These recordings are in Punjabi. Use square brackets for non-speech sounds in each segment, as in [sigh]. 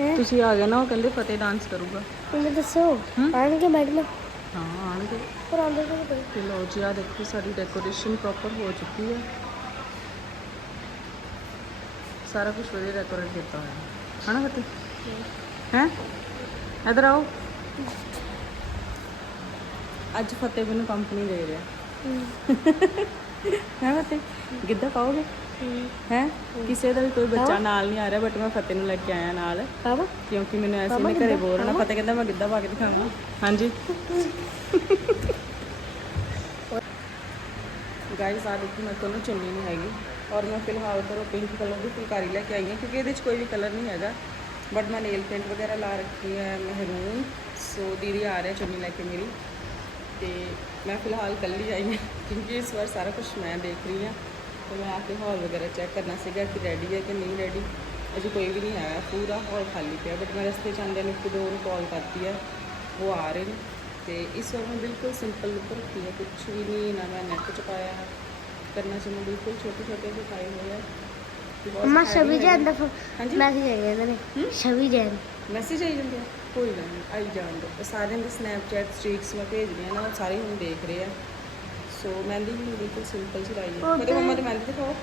ਹੈਂ? ਤੁਸੀਂ ਆ ਗਏ ਨਾ ਉਹ ਕਹਿੰਦੇ ਫਤਿਹ ਡਾਂਸ ਕਰੂਗਾ। ਮੈਨੂੰ ਦੱਸੋ ਹਮ? ਆਣਗੇ ਮੈਡਮ ਹਾਂ ਆਣਗੇ। ਪਰ ਆਉਂਦੇ ਤਾਂ ਨਹੀਂ। ਤੇ ਲੋ ਜੀ ਆ ਦੇਖੋ ਸਾਡੀ ਡੈਕੋਰੇਸ਼ਨ ਪ੍ਰੋਪਰ ਹੋ ਚੁੱਕੀ ਹੈ। ਸਾਰਾ ਕੁਝ ਵਧੀਆ ਡੈਕੋਰੇਟ ਕੀਤਾ ਹੋਇਆ ਹੈ। ਹਨਾ ਫਤਿਹ? ਹੈ। ਇਧਰ ਆਓ। ਅੱਜ ਫਤਿਹ ਮੈਨੂੰ ਕੰਪਨੀ ਦੇ ਰਿਹਾ। [laughs] ਹੈ ਫਤਿਹ? ਗਿੱਧਾ ਪਾਓਗੇ? ਹੈ? ਕਿਸੇ ਦਾ ਵੀ ਕੋਈ ਬੱਚਾ ਨਾਲ ਨਹੀਂ ਆ ਰਿਹਾ ਬਟ ਮੈਂ ਫਤਿਹ ਨੂੰ ਲੈ ਕੇ ਆਇਆ ਨਾਲ। ਕਿਉਂਕਿ ਮੈਨੂੰ ਐਸੇ ਨਹੀਂ ਘਰੇ ਬੋਲ ਰਹਿਣਾ ਫਤਿਹ ਕਹਿੰਦਾ ਮੈਂ ਗਿੱਧਾ ਪਾ ਕੇ ਦਿਖਾਵਾਂ। ਹਾਂਜੀ। ਗਾਇਸ ਆ ਦੇਖੋ ਮੇਰੇ ਕੋਲ ਨਾ ਚੁੰਨੀ ਨਹੀਂ ਹੈਗੀ। ਔਰ ਮੈਂ ਫਿਲਹਾਲ ਕਰੋ ਪਿੰਕ ਕਲਰ ਦੀ ਫੁਲਕਾਰੀ ਲੈ ਕੇ ਆਈ ਹਾਂ ਕਿਉਂਕਿ ਇਹਦੇ 'ਚ ਕੋਈ ਵੀ ਕਲਰ ਨਹੀਂ ਹੈਗਾ। ਬਟ ਮੈਂ ਨੇਲ ਪੇਂਟ ਵਗੈਰਾ ਲਾ ਰੱਖੀ ਹੈ ਮਹਿਰੂਨ ਸੋ ਦੀਦੀ ਆ ਰਿਹਾ ਚੁੰਨੀ ਲੈ ਕੇ ਮੇਰੀ। ਤੇ ਮੈਂ ਫਿਲਹਾਲ ਕੱਲੀ ਆਈ ਹਾਂ ਕਿਉਂਕਿ ਇਸ ਵਾਰ ਸਾਰਾ ਕੁਝ ਮੈਂ ਦੇਖ ਰਹੀ ਹਾਂ। ਤੇ ਮੈਂ ਆ ਕੇ ਹਾਲ ਵਗੈਰਾ ਚੈੱਕ ਕਰਨਾ ਸੀਗਾ ਕਿ ਰੈਡੀ ਹੈ ਕਿ ਨਹੀਂ ਰੈਡੀ ਅਜੇ ਕੋਈ ਵੀ ਨਹੀਂ ਆਇਆ ਪੂਰਾ ਹਾਲ ਖਾਲੀ ਪਿਆ ਬਟ ਮੈਂ ਰਸਤੇ 'ਚ ਆਉਂਦੇ ਨੂੰ ਇੱਕ ਦੋ ਨੂੰ ਕਾਲ ਕਰਤੀ ਹੈ ਉਹ ਆ ਰਹੇ ਨੇ। ਤੇ ਇਸ ਵਾਰ ਮੈਂ ਬਿਲਕੁਲ ਸਿੰਪਲ ਲੁੱਕ ਰੱਖੀ ਹੈ ਕੁਝ ਵੀ ਨਹੀਂ ਨਾ ਮੈਂ ਨੈਟ 'ਚ ਪਾਇਆ ਹੈ ਕਰਨਾ ਚ ਮੈਂ ਬਿਲਕੁਲ ਛੋਟੇ ਛੋਟੇ ਜਿਹੇ ਪਾਏ ਹੋਏ ਆ। ਹੈ ਸ਼ਵੀ ਜੈਨ ਦਾ? ਮੈਸੇਜ ਆਇਆ ਇਹਨਾਂ ਨੇ। ਸ਼ਵੀ ਜੈਨ। ਮੈਸੇਜ ਆਈ ਜਾਂਦੇ ਕੋਈ ਗੱਲ ਨਹੀਂ ਆਈ ਜਾਣ ਦੋ। ਉਹ ਸਾਰਿਆਂ ਦੇ ਸਨੈਪਚੈਟ ਸਟ੍ਰੀਕਸ ਮੈਂ ਭੇਜਦੀ ਆ ਨਾ ਉਹ ਸਾਰੇ ਹੁਣ ਦੇਖ ਰਹੇ ਆ। ਸੋ ਮਹਿੰਦੀ ਵੀ ਬਿਲਕੁਲ ਸਿੰਪਲ ਜਿਹੀ ਲਾਈ ਹੈ ਕਦੇ ਮੰਮਾ ਦੀ ਮਹਿੰਦੀ ਦਿਖਾਓ?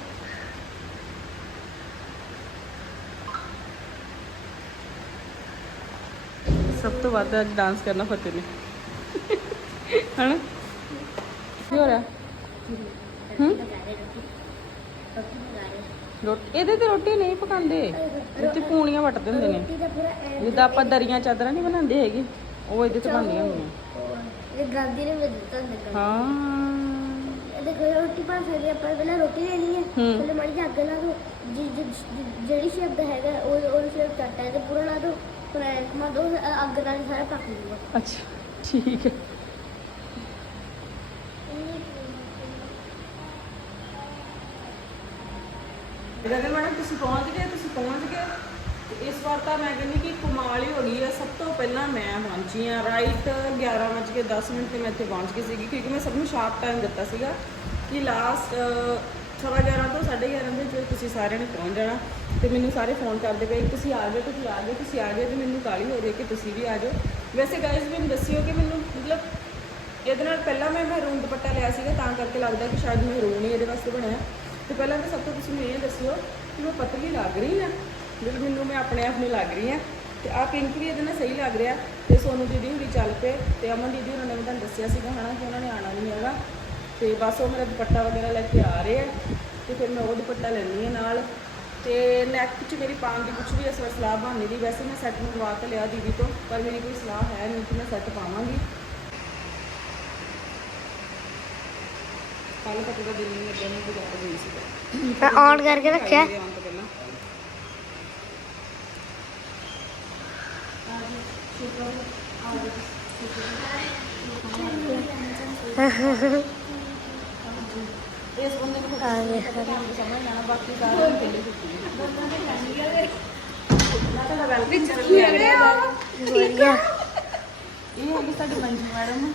ਸਭ ਤੋਂ ਵੱਧ ਅੱਜ ਡਾਂਸ ਕਰਨਾ ਫਤਿਹ ਨੇ। ਹਨਾ? ਕੀ ਹੋ ਰਿਹਾ? ਹੂੰ? ਰੋਟੀ ਇਹਦੇ ਤੇ ਰੋਟੀ ਨਹੀਂ ਪਕਾਉਂਦੇ। ਇੱਥੇ ਪੂਣੀਆਂ ਵੱਟਦੇ ਹੁੰਦੇ ਨੇ। ਜਿੱਦਾਂ ਆਪਾਂ ਦਰੀਆਂ ਚਾਦਰਾਂ ਨਹੀਂ ਬਣਾਉਂਦੇ ਹੈਗੇ ਉਹ ਇਹਦੇ ਤੇ ਬਣਦੀਆਂ ਹੁੰਦੀਆਂ। ਇਹ ਗਾਂਧੀ ਨੇ ਵੀ ਦਿੱਤਾ ਹਾਂ। ਇਹਦੇ ਕੋਲ ਰੋਟੀ ਪਾ ਸਕਦੇ ਆਪਾਂ ਪਹਿਲਾਂ ਰੋਟੀ ਲੈਣੀ ਹੈ ਹੂੰ। ਪਹਿਲਾਂ ਮਾੜੀ ਜਿਹੀ ਅੱਗ ਲਾ ਦੋ ਜਿ- ਜਿ- ਜਿ- ਜਿਹੜੀ ਸ਼ੇਪ ਦਾ ਹੈਗਾ ਉਹ ਉਹ ਸ਼ੇਪ ਚੱਟਾ ਹੈ ਤੇ ਪੂਰਾ ਲਾ ਦੋ ਫਿਰ ਐਂ ਘੁਮਾ ਦੋ ਅ- ਅੱਗ ਨਾਲ ਹੀ ਸਾਰਾ ਪੱਕ ਜੂਗਾ ਅੱਛਾ ਠੀਕ ਹੈ ਗਗਨ ਮੈਡਮ ਤੁਸੀਂ ਪਹੁੰਚ ਗਏ ਤੁਸੀਂ ਪਹੁੰਚ ਗਏ ਤੇ ਇਸ ਵਾਰ ਤਾਂ ਮੈਂ ਕਹਿੰਦੀ ਕਿ ਕਮਾਲ ਹੀ ਹੋ ਗਈ ਹੈ ਸਭ ਤੋਂ ਪਹਿਲਾਂ ਮੈਂ ਪਹੁੰਚੀ ਆ ਰਾਈਟ 11:10 ਮਿੰਟ ਤੇ ਮੈਂ ਇੱਥੇ ਪਹੁੰਚ ਗਈ ਸੀਗੀ ਕਿਉਂਕਿ ਮੈਂ ਸਭ ਨੂੰ ਸ਼ਾਰਪ ਟਾਈਮ ਦਿੱਤਾ ਸੀਗਾ ਕਿ ਲਾਸਟ ਸਵਾ 11 ਤੋਂ 11:30 ਦੇ ਵਿੱਚ ਤੁਸੀਂ ਸਾਰਿਆਂ ਨੇ ਪਹੁੰਚ ਜਾਣਾ ਤੇ ਮੈਨੂੰ ਸਾਰੇ ਫੋਨ ਕਰਦੇ ਪਏ ਤੁਸੀਂ ਆ ਜਾਓ, ਤੁਸੀਂ ਆ ਗਏ ਤੁਸੀਂ ਆ ਗਏ ਤੇ ਮੈਨੂੰ ਕਾਲੀ ਹੋ ਰਹੀ ਕਿ ਤੁਸੀਂ ਵੀ ਆ ਜਾਓ। ਵੈਸੇ ਗਾਇਜ਼ ਮੈਨੂੰ ਦੱਸਿਓ ਕਿ ਮੈਨੂੰ ਮਤਲਬ ਇਹਦੇ ਨਾਲ ਪਹਿਲਾਂ ਮੈਂ ਮਹਿਰੂਨ ਦੁਪੱਟਾ ਲਿਆ ਸੀਗਾ, ਤਾਂ ਕਰਕੇ ਲੱਗਦਾ ਕਿ ਸ਼ਾਇਦ ਮਹਿਰੂਨ ਹੀ ਇਹਦੇ ਵਾਸਤੇ ਬਣਿਆ ਤੇ ਪਹਿਲਾਂ ਤਾਂ ਸਭ ਤੋਂ ਤੁਸੀਂ ਮੈਨੂੰ ਇਹ ਦੱਸਿਓ ਕਿ ਮੈਂ ਪਤਲੀ ਲੱਗ ਰਹੀ ਹਾਂ ਜਿਹੜੀ ਮੈਨੂੰ ਮੈਂ ਆਪਣੇ ਆਪ ਨੂੰ ਲੱਗ ਰਹੀ ਹਾਂ। ਤੇ ਆਹ ਪਿੰਕ ਵੀ ਇਹਦੇ ਨਾਲ ਸਹੀ ਲੱਗ ਰਿਹਾ। ਤੇ ਸੋਨੂ ਦੀਦੀ ਹੁਣੀ ਚੱਲ ਪਏ, ਤੇ ਅਮਨ ਦੀਦੀ ਉਹਨਾਂ ਨੇ ਵੀ ਤੁਹਾਨੂੰ ਦੱਸਿਆ ਸੀਗਾ ਹਨਾ ਕਿ ਉਹਨਾਂ ਨੇ ਆਣਾ ਨਹੀਂ ਹੈਗਾ। ਤੇ ਬਸ ਉਹ ਮੇਰਾ ਦੁਪੱਟਾ ਵਗੈਰਾ ਲੈ ਕੇ ਆ ਰਹੇ ਆ ਤੇ ਫਿਰ ਮੈਂ ਉਹ ਦੁਪੱਟਾ ਲੈਣੀ ਹੈ ਨਾਲ ਤੇ ਨੈਕ 'ਚ ਮੇਰੀ ਪਾਉਣ ਦੀ ਕੁਝ ਵੀ ਇਸ ਵਾਰ ਸਲਾਹ ਬਣ ਨਹੀਂ ਰਹੀ। ਵੈਸੇ ਮੈਂ ਸੈੱਟ ਮੰਗਵਾ ਕੇ ਲਿਆ ਦੀਦੀ ਤੋਂ ਪਰ ਮੇਰੀ ਕੋਈ ਸਲਾਹ ਹੈ ਨਹੀਂ ਕਿ ਮੈਂ ਸੈੱਟ ਪਾਵਾਂਗੀ। ਕੱਲ ਤੱਕ ਦਾ ਦਿਨ ਨਹੀਂ ਲੱਗਿਆ ਮੈਂ ਬਾਜ਼ਾਰ ਗਈ ਸੀ। ਮੈਂ ਔਨ ਕਰਕੇ ਰੱਖਿਆ? ਆਉਣ ਤੋਂ ਪਹਿਲਾਂ। [laughs] ਇਸ ਬੰਦੇ ਨੂੰ ਆ ਗਏ। ਸਮਝ ਨਾ ਬਾਕੀ ਸਾਰਾ ਚੱਲੀ ਨਾ ਤਾਂ ਵੀ ਆ? ਵਧੀਆ। ਇਹ ਹੈਗੀ ਸਾਡੀ ਮੰਜੂ ਮੈਡਮ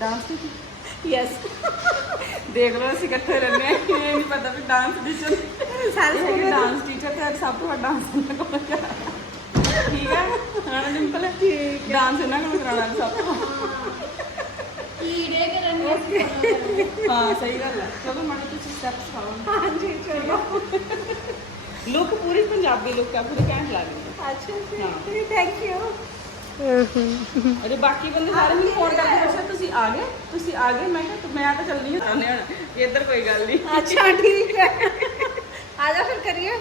ਡਾਂਸ ਦੀ ਯੈਸ ਦੇਖ ਲਓ ਅਸੀਂ ਇਕੱਠੇ ਰਹਿੰਦੇ ਆ ਇਹ ਨਹੀਂ ਪਤਾ ਵੀ ਡਾਂਸ ਟੀਚਰ ਸਾਰੇ ਡਾਂਸ ਟੀਚਰ ਤੇ ਅੱਜ ਸਭ ਤੋਂ ਵੱਡਾ ਡਾਂਸ ਕੋਲ। ਠੀਕ ਹੈ। ਹਾਂ ਡਿੰਪਲ ਠੀਕ ਡਾਂਸ ਇਹਨਾਂ ਕੋਲ ਕਰਾਉਣਾ ਸਭ ਤੋਂ। ਕੀੜੇ ਕਰਨਗੇ ਹਾਂ ਸਹੀ ਗੱਲ ਹੈ ਚਲੋ ਮਾੜੀ ਤੁਸੀਂ ਸਟੈਪਸ ਖਾਓ। ਹਾਂਜੀ ਚਲੋ। ਲੁੱਕ ਪੂਰੀ ਪੰਜਾਬੀ ਲੁੱਕ ਹੈ ਪੂਰੀ ਘੈਂਟ ਲੱਗ ਰਹੀ ਹੈ ਅੱਛਾ ਹਾਂ। ਥੈਂਕ ਯੂ ਅਰੇ ਬਾਕੀ ਬੰਦੇ ਸਾਰੇ ਮੈਨੂੰ ਫੋਨ ਕਰਦੇ ਪੁੱਛਦੇ ਤੁਸੀਂ ਆ ਗਏ? ਤੁਸੀਂ ਆ ਗਏ? ਮੈਂ ਕਿਹਾ ਤੂੰ- ਮੈਂ ਤਾਂ ਚੱਲਣੀ ਹਾਂ ਆਨੇ ਹੁਣ ਇੱਧਰ ਕੋਈ ਗੱਲ ਨਹੀਂ ਅੱਛਾ ਠੀਕ ਹੈ। ਆ ਜਾ ਫਿਰ ਕਰੀਏ।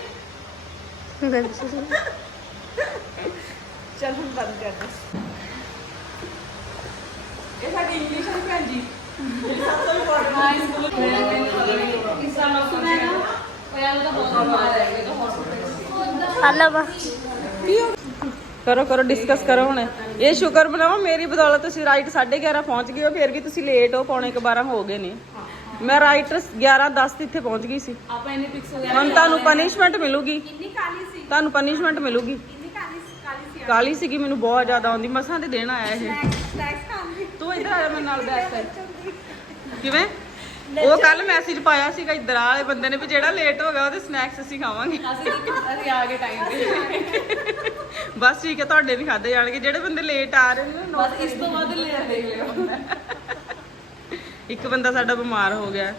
ਚੱਲ ਹੁਣ ਬੰਦ ਕਰ ਦੇ। ਇਹ ਸਾਡੀ ਇੰਗਲਿਸ਼ ਵਾਲੀ ਭੈਣ ਜੀ। ਇਹ ਸਭ ਤੋਂ ਇੰਪੋਰਟੈਂਟ ਹਾਂ ਸਕੂਲ ਇਸਾ ਲੋਕ ਸੁਣਾ ਨਾ ਪਿਆ ਤਾਂ ਬਹੁਤ ਮਾਰ ਆਏਗਾ ਤਾਂ ਹਸਪੀਟਲ ਹਲੋ ਵਾ ਕਰੋ ਕਰੋ ਡਿਸਕਸ ਕਰੋ ਹੁਣ। ਇਹ ਸ਼ੁਕਰ ਬਣਾਓ ਮੇਰੀ ਬਦੌਲਤ ਤੁਸੀਂ ਰਾਈਟ 11:30 ਪਹੁੰਚ ਗਏ ਹੋ ਫਿਰ ਵੀ ਤੁਸੀਂ ਲੇਟ ਹੋ ਪੌਣੇ 12 ਹੋ ਗਏ ਨੇ। ਮੈਂ ਰਾਈਟ 11:10 ਤੇ ਇੱਥੇ ਪਹੁੰਚ ਗਈ ਸੀ। ਆਪਾਂ ਇਹਨੇ ਪਿਕਸਲ ਹੁਣ ਤੁਹਾਨੂੰ ਪਨਿਸ਼ਮੈਂਟ ਮਿਲੂਗੀ। ਕਿੰਨੀ ਕਾਲੀ ਸੀ ਤੁਹਾਨੂੰ ਪਨਿਸ਼ਮੈਂਟ ਮਿਲੂਗੀ। ਕਾਲੀ ਸੀਗੀ ਮੈਨੂੰ ਬਹੁਤ ਜ਼ਿਆਦਾ ਆਉਂਦੀ। ਮਸਾਂ ਤੇ ਦੇਣ ਆਇਆ ਇਹ। ਸਨੈਕਸ ਖਾਂਦੀ ਤੂੰ ਇੱਧਰ ਆ ਮੇਰੇ ਨਾਲ ਬੈਠ ਕਿਵੇਂ? ਉਹ ਕੱਲ ਮੈਸੇਜ ਪਾਇਆ ਸੀਗਾ ਇੱਧਰ ਆ ਵਾਲੇ ਬੰਦੇ ਨੇ ਵੀ ਜਿਹੜਾ ਲੇਟ ਹੋ ਗਿਆ ਉਹਦੇ ਸਨੈਕਸ ਅਸੀਂ ਖਾਵਾਂਗੇ। ਅਸੀਂ ਅਸੀਂ ਆ ਗਏ ਟਾਈਮ ਤੇ। ਬਸ ਠੀਕ ਹੈ ਤੁਹਾਡੇ ਵੀ ਖਾਦੇ ਜਾਣਗੇ। ਜਿਹੜੇ ਬੰਦੇ ਲੇਟ ਆ ਰਹੇ ਨੇ ਬਸ ਇਸ ਤੋਂ ਵੱਧ ਲੈ ਦੇਖ ਲਿਓ। ਇੱਕ ਬੰਦਾ ਸਾਡਾ ਬਿਮਾਰ ਹੋ ਗਿਆ।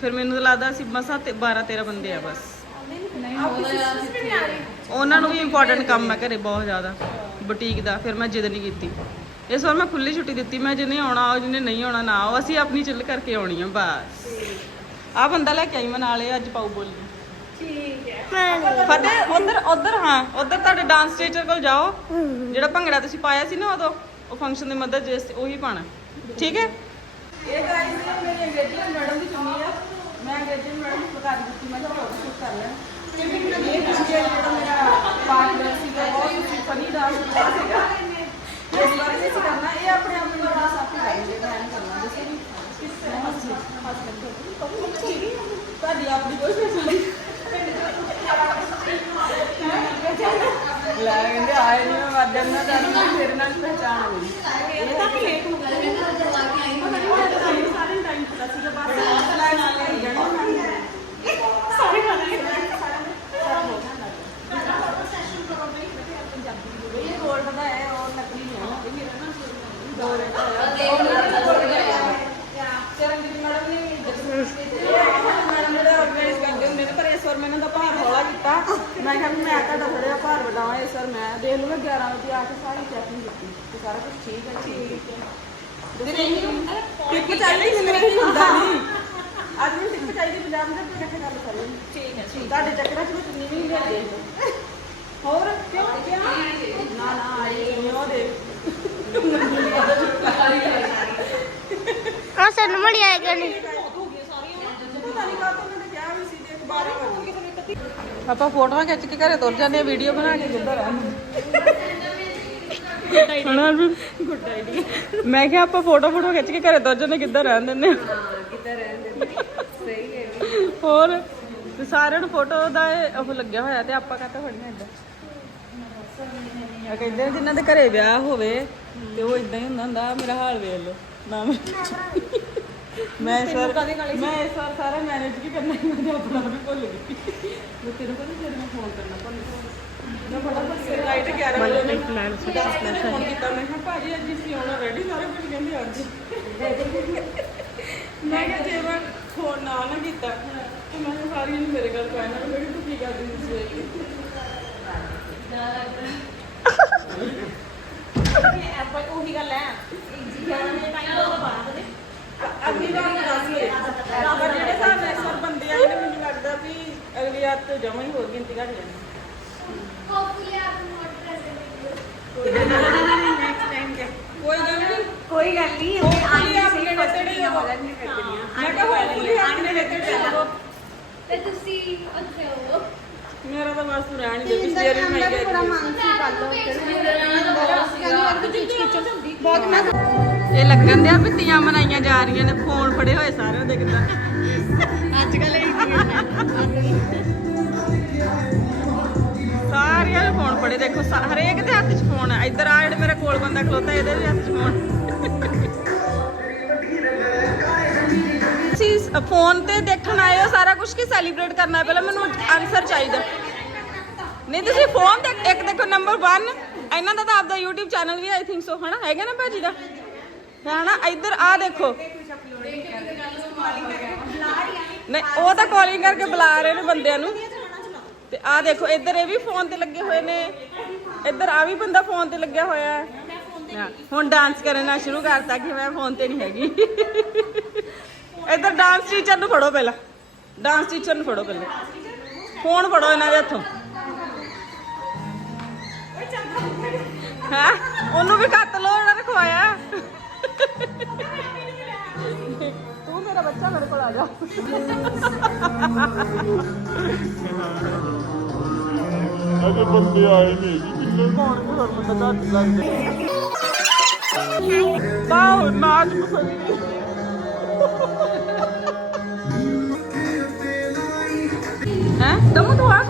ਫਿਰ ਮੈਨੂੰ ਤਾਂ ਲੱਗਦਾ ਸੀ ਮਸਾਂ ਤੇ 12 13 ਬੰਦੇ ਆ ਬਸ। ਨਹੀਂ ਹੋਦਾ ਯਾਰ ਉਹਨਾਂ ਨੂੰ ਵੀ ਇੰਪੋਰਟੈਂਟ ਕੰਮ ਹੈ ਘਰੇ ਬਹੁਤ ਜ਼ਿਆਦਾ ਬੁਟੀਕ ਦਾ ਫਿਰ ਮੈਂ ਜਿੱਦ ਨਹੀਂ ਕੀਤੀ। ਇਸ ਵਾਰ ਮੈਂ ਖੁੱਲੀ ਛੁੱਟੀ ਦਿੱਤੀ ਮੈਂ ਜਿਹਨੇ ਆਉਣਾ ਆਓ ਜਿਹਨੇ ਨਹੀਂ ਆਉਣਾ ਨਾ ਆਓ ਅਸੀਂ ਆਪਣੀ ਚਿੱਲ ਕਰਕੇ ਆਉਣੀ ਆ ਬਸ। ਆ ਬੰਦਾ ਲੈ ਕੇ ਆਈ ਮੈਂ ਨਾਲੇ ਅੱਜ ਪਾਉ ਬੋਲੀ। ਫਤਿਹ ਉਧਰ ਉਧਰ ਹਾਂ ਉਧਰ ਤੁਹਾਡੇ ਡਾਂਸ ਟੀਚਰ ਕੋਲ ਜਾਓ। ਜਿਹੜਾ ਭੰਗੜਾ ਤੁਸੀਂ ਪਾਇਆ ਸੀ ਨਾ ਉਦੋਂ ਉਹ ਫੰਕਸ਼ਨ ਦੇ ਮਦਦ ਜਿਸ ਉਹੀ ਪਾਣਾ। ਠੀਕ ਹੈ? ਇਹ ਗਾਈਸ ਮੇਰੀ ਅੰਗਰੇਜ਼ੀ ਮੈਡਮ ਦੀ ਚੁੰਨੀ ਆ। ਮੈਂ ਅੰਗਰੇਜ਼ੀ ਮੈਡਮ ਨੂੰ ਕਰ ਦਿੱਤੀ ਮੈਂ ਕਿਹਾ ਫੋਟੋ ਸ਼ੂਟ ਕਰ ਲੈ ਇਹ ਅਸੀਂ ਕਰਨਾ ਇਹ ਆਪਣੇ ਆਪ ਨੂੰ ਮੈਂ ਨਹੀਂ ਕਰਨਾ। ਦੱਸੋ ਜੀ ਮੈਂ ਹੱਸ ਹੱਸ ਕੇ ਤੁਹਾਡੀ ਆਪਣੀ ਕੋਈ ਫੈਸਿਲਿਟੀ ਲੈ ਕਹਿੰਦੇ ਆਏ ਨਹੀਂ ਮੈਂ ਤਾਂ ਫਿਰ ਇਹ ਤਾਂ ਕਿ ਲੇਟ ਹੋ ਗਏ ਸਾਰੇ ਟਾਈਮ ਪਤਾ ਸੀਗਾ ਬਸ ਲੈ ਨਾਲ ਲੈ ਜਾਣਾ ਸਾਰੇ ਖਾਣੇ ਇਹ ਗੋਲਡ ਦਾ ਹੈ ਔਰ ਨਕਲੀ ਨਹੀਂ ਹੈ ਇਹ ਮੇਰਾ ਨਾ ਗੋਲਡ ਦਾ ਹੈ ਉਹਨਾਂ ਦਾ ਗੋਲਡ ਦਾ ਹੈ ਚਰਨਜੀਤ ਮੈਡਮ ਨੇ ਮੈਡਮ ਨੇ ਆਰਗੇਨਾਈਜ਼ ਕਰਦੇ ਹੁੰਦੇ ਨੇ ਪਰ ਇਸ ਵਾਰ ਮੈਂ ਇਹਨਾਂ ਦਾ ਭਾਰ ਹੌਲਾ ਕੀਤਾ ਮੈਂ ਕਿਹਾ ਵੀ ਮੈਂ ਤੁਹਾਡਾ ਥੋੜਾ ਜਿਹਾ ਭਾਰ ਵਧਾਵਾਂ ਇਸ ਵਾਰ ਮੈਂ ਦੇਖ ਲਓ ਮੈਂ 11 ਵਜੇ ਆ ਕੇ ਸਾਰੀ ਚੈਕਿੰਗ ਕੀਤੀ ਤੇ ਸਾਰਾ ਕੁਝ ਠੀਕ ਹੈ ਠੀਕ ਹੈ ਤੇ ਨਹੀਂ ਹੁੰਦਾ ਟਿਪ ਚਾਹੀਦੀ ਮੈਨੂੰ ਨਹੀਂ ਹੁੰਦਾ ਨਹੀਂ ਅੱਜ ਮੈਨੂੰ ਟਿਪ ਚਾਹੀਦੀ ਪੰਜਾਬ ਦੇ ਤੇ ਇਕੱਠੇ ਗੱਲ ਕਰੀਏ ਠੀਕ ਹੈ ਠੀਕ ਤੁਹਾਡੇ ਚੱਕਰਾਂ 'ਚ ਮੈਂ ਚੁੰਨੀ ਵੀ ਨਹੀਂ ਲਿਆ ਦੇ ਹੋਰ ਕਿਉਂ ਕਿਉਂ ਨਾ ਨਾ ਆਈ ਨਹੀਂ ਉਹ ਦੇ ਆ ਮੜੀ ਆਇਆ ਨਹੀਂ ਆਪਾਂ ਫੋਟੋਆਂ ਖਿੱਚ ਕੇ ਘਰੇ ਤੁਰ ਜਾਂਦੇ ਆ ਵੀਡੀਓ ਬਣਾ ਕੇ ਜਿੱਦਾਂ ਰਹਿਣ ਗੁੱਡ ਆਈਡੀਆ ਮੈਂ ਕਿਹਾ ਆਪਾਂ ਫੋਟੋ ਫੋਟੋ ਖਿੱਚ ਕੇ ਘਰੇ ਤੁਰ ਜਾਂਦੇ ਕਿੱਦਾਂ ਰਹਿਣ ਦਿੰਦੇ ਕਿੱਦਾਂ ਰਹਿਣ ਦਿੰਦੇ ਸਹੀ ਹੈ? ਹੋਰ, ਤੇ ਸਾਰਿਆਂ ਨੂੰ ਫੋਟੋ ਦਾ ਇਹ ਉਹ ਲੱਗਿਆ ਹੋਇਆ ਤੇ ਆਪਾਂ ਕਾਹਤੇ ਫੜਨਾ ਏਦਾਂ ਆ ਕਹਿੰਦੇ ਨੇ ਜਿਨ੍ਹਾਂ ਦੇ ਘਰੇ ਵਿਆਹ ਹੋਵੇ ਤੇ ਉਹ ਇਦਾਂ ਹੀ ਹੁੰਦਾ ਹੁੰਦਾ, ਮੇਰਾ ਹਾਲ ਵੇਖ ਲਓ। ਨਾ ਮੈਂ [laughs] ਮੈਂ ਇਸ ਵਾਰ ਮੈਂ ਇਸ ਵਾਰ ਸਾਰਾ ਮੈਨੇਜ ਕੀ ਕਰਨਾ ਹੀ ਮੈਂ ਆਪਣਾ ਵੀ ਭੁੱਲ ਗਈ। ਮੈਂ ਤੇਰੇ ਕੋਲ ਜਦ ਮੈਂ ਫੋਨ ਕਰਨਾ ਭੁੱਲ ਗਈ। ਮੈਂ ਬੜਾ ਬਸ ਰਾਈਟ 11 ਵਜੇ ਮੈਂ ਪਲਾਨ ਫੋਨ ਕੀਤਾ ਮੈਂ ਕਿਹਾ ਭਾਜੀ ਅੱਜ ਅਸੀਂ ਆਉਣਾ ਰੈਡੀ ਸਾਰੇ ਕੁਝ ਕਹਿੰਦੇ ਅੱਜ। ਮੈਂ ਕਿਹਾ ਜੇ ਮੈਂ ਫੋਨ ਨਾ ਨਾ ਕੀਤਾ ਤੇ ਮੈਂ ਸਾਰੀਆਂ ਨੂੰ ਮੇਰੇ ਗੱਲ ਪਾਇਆ ਨਾ ਮੈਂ ਕਿਹਾ ਤੂੰ ਕੀ ਕਰਦੀ ਸੀ ਸਵੇਰੇ [laughs] ਉਹੀ ਗੱਲ ਹੈ। ਅਗਲੀ ਵਾਰ ਦੱਸ ਲਈ ਪਰ ਜਿਹੜੇ ਹਿਸਾਬ ਨਾਲ ਇਸ ਵਾਰ ਬੰਦੇ ਆਏ ਨੇ ਮੈਨੂੰ ਲੱਗਦਾ ਵੀ ਅਗਲੀ ਵਾਰ ਤੋਂ ਜਮਾ ਹੀ ਹੋਰ ਗਿਣਤੀ ਘਟ ਜਾਣੀ ਕੋਈ ਗੱਲ ਨਹੀਂ ਕੋਈ ਗੱਲ ਨਹੀਂ ਹੋਪਫੁਲੀ ਆਪਣੇ ਨੇੜੇ ਹੋ ਮੈਂ ਕਿਹਾ ਹੋਪਫੁਲੀ ਆਪਣੇ ਨੇੜੇ ਹੋ ਤੇ ਤੁਸੀਂ ਉੱਥੇ ਹੋ ਮੇਰਾ ਤਾਂ ਬਸ ਰਹਿਣ ਦੇ ਪਿਛਲੀ ਵਾਰੀ ਮੈਂ ਗਿਆ ਇਹ ਲੱਗਣ ਦਿਆ ਵੀ ਤੀਆਂ ਮਨਾਈਆਂ ਜਾ ਰਹੀਆਂ ਨੇ ਫੋਨ ਫੜੇ ਹੋਏ ਸਾਰਿਆਂ ਦੇ ਕਿਦਾਂ। ਅੱਜ ਕੱਲ ਇਹ ਸਾਰਿਆਂ ਨੇ ਫੋਨ ਫੜੇ ਦੇਖੋ ਸਾ- ਹਰੇਕ ਦੇ ਹੱਥ 'ਚ ਫੋਨ ਹੈ। ਇੱਧਰ ਆ ਜਿਹੜਾ ਮੇਰਾ ਕੋਲ ਬੰਦਾ ਖਲੋਤਾ ਇਹਦੇ ਵੀ ਹੱਥ 'ਚ ਫੋਨ। ਤੁਸੀਂ ਫੋਨ ਤੇ ਦੇਖਣ ਆਏ ਹੋ ਸਾਰਾ ਕੁਝ ਕੀ ਸੈਲੀਬ੍ਰੇਟ ਕਰਨਾ ਹੈ? ਪਹਿਲਾਂ ਮੈਨੂੰ ਆਨਸਰ ਚਾਹੀਦਾ। ਨਹੀਂ ਤੁਸੀਂ ਫੋਨ ਤੇ ਇੱਕ ਦੇਖੋ ਨੰਬਰ 1 ਇਹਨਾਂ ਦਾ ਤਾਂ ਆਪਦਾ YouTube ਚੈਨਲ ਵੀ ਆਈ ਥਿੰਕ ਸੋ ਹਨਾ? ਹੈਗਾ ਨਾ ਭਾਜੀ ਦਾ? ਹੈ ਨਾ, ਇੱਧਰ ਆ ਦੇਖੋ। ਨਹੀਂ, ਉਹ ਤਾਂ ਕਾਲਿੰਗ ਕਰਕੇ ਬੁਲਾ ਰਹੇ ਨੇ ਬੰਦਿਆਂ ਨੂੰ। ਤੇ ਆ ਦੇਖੋ, ਇੱਧਰ ਇਹ ਵੀ ਫੋਨ ਤੇ ਲੱਗੇ ਹੋਏ ਨੇ। ਇੱਧਰ ਆ ਵੀ ਬੰਦਾ ਫੋਨ ਤੇ ਲੱਗਿਆ ਹੋਇਆ ਹੈ। ਹੁਣ ਡਾਂਸ ਕਰਨਾ ਸ਼ੁਰੂ ਕਰਤਾ ਕਿ ਮੈਂ ਫੋਨ ਤੇ ਨਹੀਂ ਹੈਗੀ। ਇੱਧਰ ਡਾਂਸ ਟੀਚਰ ਨੂੰ ਫੜੋ ਪਹਿਲਾਂ। ਡਾਂਸ ਟੀਚਰ ਨੂੰ ਫੜੋ ਪਹਿਲਾਂ। ਫੋਨ ਫੜੋ ਇਹਨਾਂ ਦੇ ਹੱਥੋਂ। ਹੈ? ਉਹਨੂੰ ਵੀ ਕੱਟ ਲੋ ਬੱਚਾ ਮੇਰੇ ਕੋਲ ਆ ਜਾ ਅਜੇ ਬੰਦੇ ਆਏ ਨੇ ਜੀ ਕਿੰਨੇ ਕੌਣ ਘਰ ਬੰਦਾ ਘੱਟ ਲੱਗਦੇ ਬਾਉ ਨਾਚ ਪਸੰਦ ਹੈ? ਦਮੂ ਤੂੰ ਆ?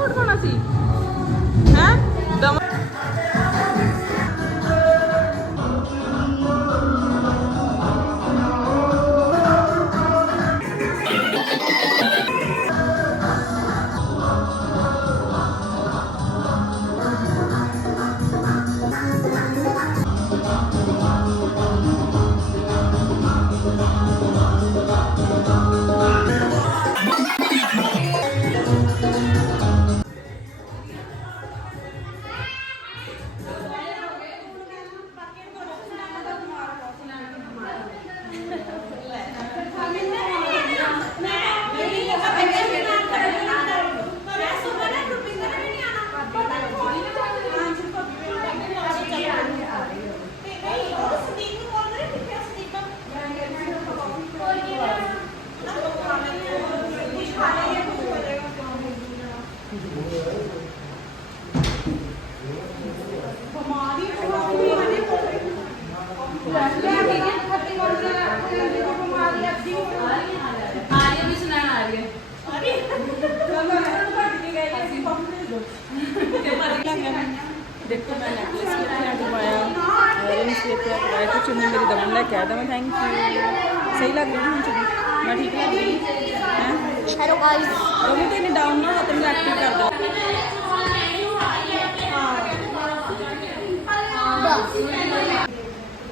ਚੁੰਨੀ ਮੇਰੀ ਦਮਨ ਲੈ ਕੇ ਆਇਆ ਮੈਂ ਥੈਂਕ ਯੂ ਸਹੀ ਲੱਗ ਰਹੀ ਹੁਣ ਚੁੰਨੀ ਮੈਂ ਠੀਕ ਲੱਗ ਰਹੀ। ਹੈ? ਹੈਲੋ ਗਾਇਸ ਰਮੂ ਤੇ ਨਹੀਂ ਡਾਊਨ ਨਾ ਹੋ ਤੇ ਮੈਂ ਐਕਟਿਵ ਕਰ ਦਾਂ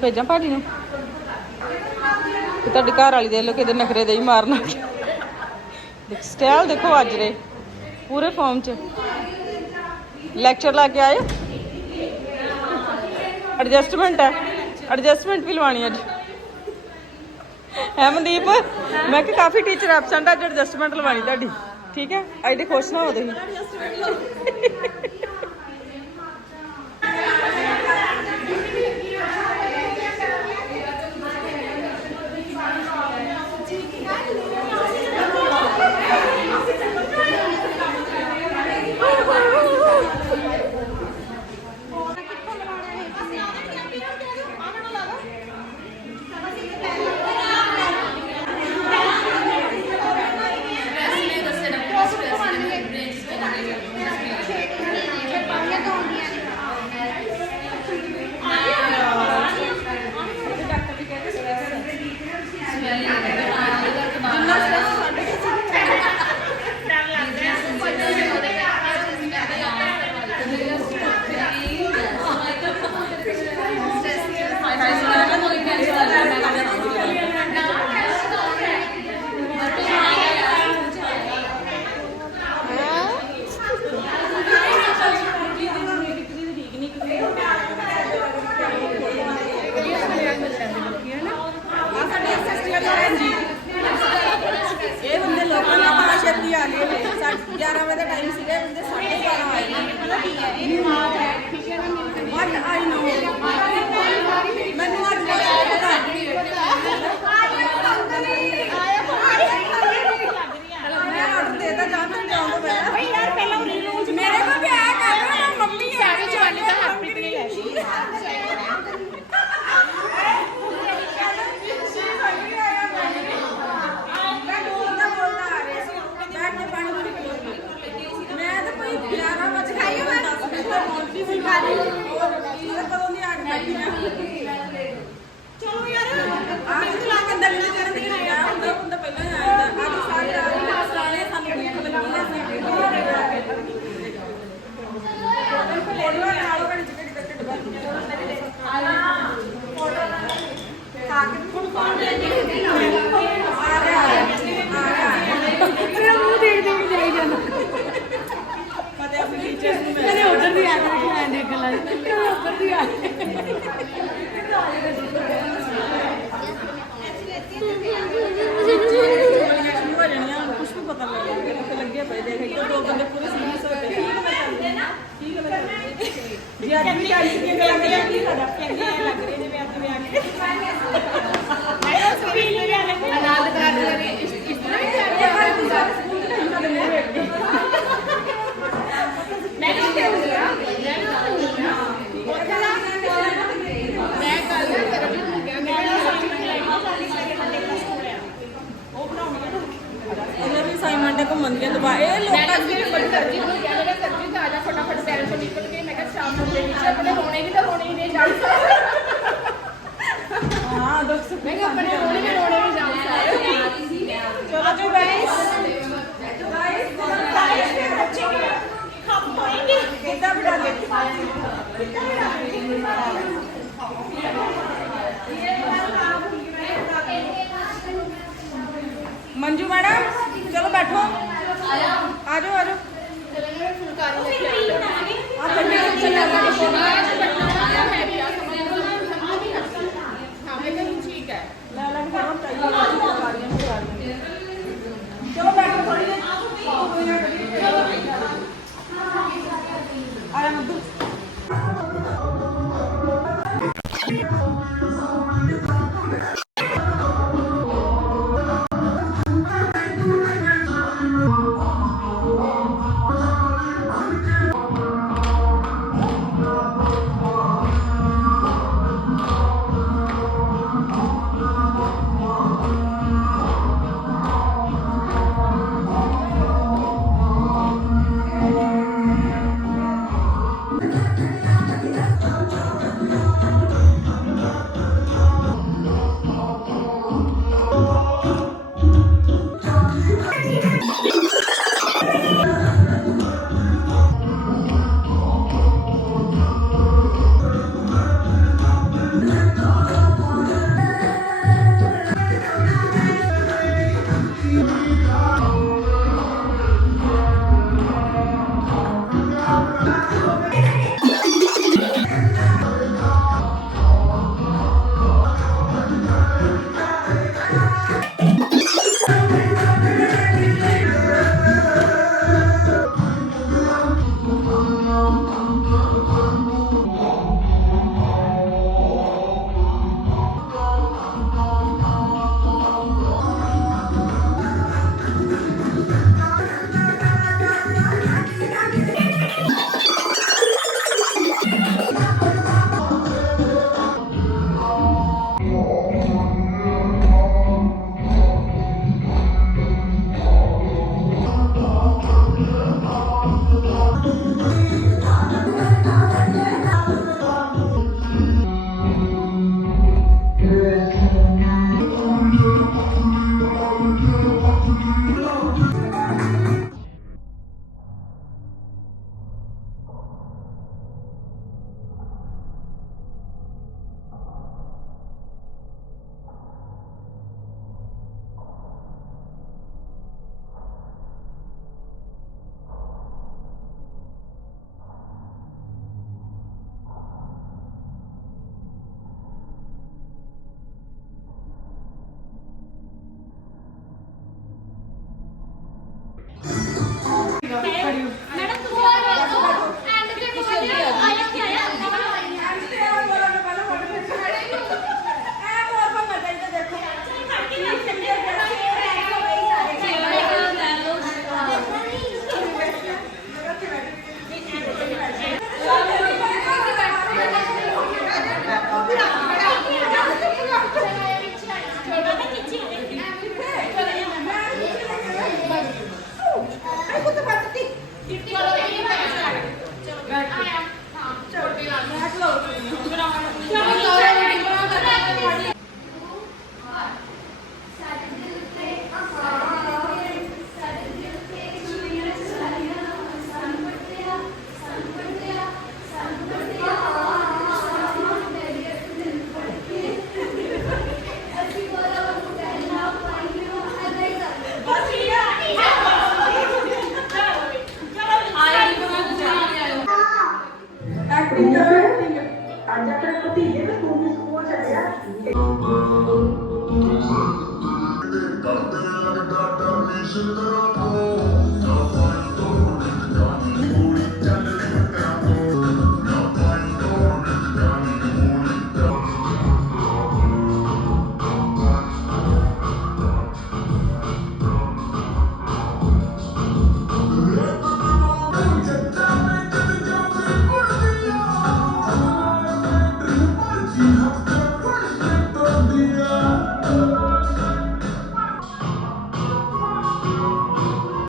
ਭੇਜਾਂ ਭਾਜੀ ਨੂੰ? ਤੇ ਤੁਹਾਡੀ ਘਰ ਵਾਲੀ ਦੇ ਲੋ ਕਿਤੇ ਨਖਰੇ ਦੇ ਹੀ ਮਾਰਨਾ ਦੇਖ ਸਟਾਈਲ ਦੇਖੋ ਅੱਜ ਰੇ ਪੂਰੇ ਫਾਰਮ ਚ। ਲੈਕਚਰ ਲਾ ਕੇ ਆਏ? ਐਡਜਸਟਮੈਂਟ ਹੈ। ਐਡਜਸਟਮੈਂਟ ਵੀ ਲਵਾਣੀ ਅੱਜ। ਹੈ ਮਨਦੀਪ? ਮੈਂ ਕਿ ਕਾਫੀ ਟੀਚਰ ਐਬਸੈਂਟ ਅੱਜ ਐਡਜਸਟਮੈਂਟ ਲਵਾਣੀ ਤੁਹਾਡੀ। ਠੀਕ ਹੈ? ਐਡੇ ਖੁਸ਼ ਨਾ ਹੋ ਤੁਸੀਂ। ਆ ਗਏ ਨੇ 11 ਵਜੇ ਦਾ ਟਾਈਮ ਸੀਗਾ ਬੰਦੇ 12:30 ਆਏ ਪਤਾ ਕੀ ਹੈ ਇਹ ਮਾਰ ਹੈ। ਠੀਕ ਹੈ ਨਾ ਵਾਟ ਆਈ ਨੋ ਮੈਨੂੰ ਅੱਜ ਨਹੀਂ ਪਤਾ ਮੈਂ ਆਰਡਰ ਦੇ ਤਾਂ ਜਾਂ ਤਾਂ ਜਾਉਂਦਾ ਮੈਂ ਬਈ ਯਾਰ ਪਹਿਲਾਂ ਉਹ ਰੋਜ਼ ਮੇਰੇ ਕੋਲ ਵੀ ਆਇਆ ਕਰ ਮੈਂ ਮੰਮੀ ਆ ਸਾਰੀ ਜਵਾਨੀ ਦਾ ਹਰਪ੍ਰੀਤ ਨਹੀਂ ਹੈ ਮੈਂ ਬੋਲਦਾ ਬੋਲਦਾ ਆ ਰਿਹਾ ਸੀ ਬੈਠ ਕੇ ਪਾਣੀ ਪੂਰੀ ਪੀ ਮੈਂ ਤਾਂ ਕੋਈ 11 ਵਜੇ ਖਾਈ ਮੈਂ 10 ਵਜੇ ਤੱਕ ਪਹੁੰਚੀ ਸੀ ਖਾਲੀ ਉਹ ਕਦੋਂ ਦੀ ਆ ਕੇ ਬੈਠੀ ਮੈਂ ਚਲੋ ਯਾਰ ਆ ਕੇ ਲਾ ਕੇ ਦੰਗਲ ਕਰਨ ਦੀ ਨਹੀਂ ਆ ਹੁੰਦਾ ਹੁੰਦਾ ਪਹਿਲਾਂ ਹੀ ਆ ਜਾਂਦਾ ਅੱਜ ਸਾਰੇ ਆ ਰਹੇ ਸਾਰੇ ਸਾਨੂੰ ਭੁੱਖ ਲੱਗੀ ਹੈ ਅਸੀਂ ਫੋਟੋ ਨਾਲ ਉਹ ਵਿੱਚ ਕਿਹੜੀ ਟਿਕਟ ਬਣ ਖਾ ਕੇ ਫੋਨ ਫੋਨ ਦੇ ਦੇ ਆ ਰਿਹਾ ਆ ਰਿਹਾ ਮੇਰਾ ਮੂੰਹ ਦੇਖ ਦੇਖ ਜਾਈ ਜਾਂਦਾ ਫਤਿਹ ਆਪਣੇ ਟੀਚਰਸ ਨੂੰ ਕਦੇ ਉਧਰ ਦੀ ਆ ਕੇ ਮੈਂ ਦੇਖ ਲਾ ਕਦੇ ਉਧਰ ਦੀ ਆ ਨੋਟੀਫਿਕੇਸ਼ਨ ਹੋ ਜਾਣੀਆਂ ਹੁਣ ਕੁਝ ਵੀ ਪਤਾ ਨਹੀਂ ਲੱਗਿਆ ਕਿ ਲੱਗੇ ਪਏ ਦੇਖ ਇੱਕ ਦੋ ਬੰਦੇ ਪੂਰੇ ਸੀਰੀਅਸ ਹੋ ਗਏ ਠੀਕ ਹੈ ਮੈਂ ਠੀਕ ਹੈ ਜੀ ਅੱਜ ਵੀ ਆਈ ਸੀ ਕਿ ਲੱਗ ਰਿਹਾ ਕੀ ਸਾਡਾ ਕਹਿੰਦੇ ਐ ਲੱਗ ਰਿਹਾ ਜਿਵੇਂ ਅੱਜ ਵੀ ਆ ਕੇ ਮੈਂ ਉਸ ਫੀਲ ਨਹੀਂ ਆ ਰਿਹਾ ਆਨੰਦ ਕਾਰਜ ਕਰੇ ਇਸ ਇਸ ਤਰ੍ਹਾਂ ਵੀ ਕਰ ਇਹ ਹਰ ਕੋਈ ਸਾਡੇ ਸਕੂਲ ਦੇ ਨਹੀਂ ਸਾਡੇ ਮੂੰਹ ਵੇਖ ਕੇ ਮੈਂ ਕਿਹਾ ਕਿ ਹੋ ਗਿਆ ਮੈਂ ਕੱਲ ਤੇਰਾ ਵੀ ਹੋ ਗਿਆ ਮੈਂ ਉਹਨੇ ਵੀ ਅਸਾਈਨਮੈਂਟ ਘੁੰਮਣ ਦੀਆਂ ਦਬਾ ਇਹ ਮੈਂ ਲੋਕਾਂ ਤਾਂ ਫਿਰ ਬੜੀ ਸਰਜੀ ਨੂੰ ਕਿਹਾ ਮੈਂ ਸਰਜੀ ਤਾਂ ਆ ਜਾ ਫਟਾਫਟ ਬੈਲ ਤੋਂ ਨਿਕਲ ਕੇ ਮੈਂ ਕਿਹਾ ਸ਼ਾਮ ਨੂੰ ਦੇ ਵਿੱਚ ਆਪਣੇ ਰੋਣੇ ਵੀ ਤਾਂ ਰੋਣੇ ਹੀ ਨੇ ਜਾਣ ਹਾਂ ਦੁੱਖ ਸੁੱਖ ਮੈਂ ਕਿਹਾ ਆਪਣੇ ਰੋਣੇ ਵੀ ਰੋਣੇ ਵੀ ਜਾਣ ਸਾਰੇ ਚਲੋ ਜੀ ਗਾਇਸ ਗਾਇਸ ਗਾਇਸ ਫਿਰ ਬੱਚੇ ਕੇ ਖਪ ਪਾएंगे ਕਿੱਦਾਂ ਬਿਠਾਗੇ ਮੰਜੂ ਮੈਡਮ ਚਲੋ ਬੈਠੋ ਆ ਜਾਓ ਆ। ਜਾਓ ਕਰਦੇ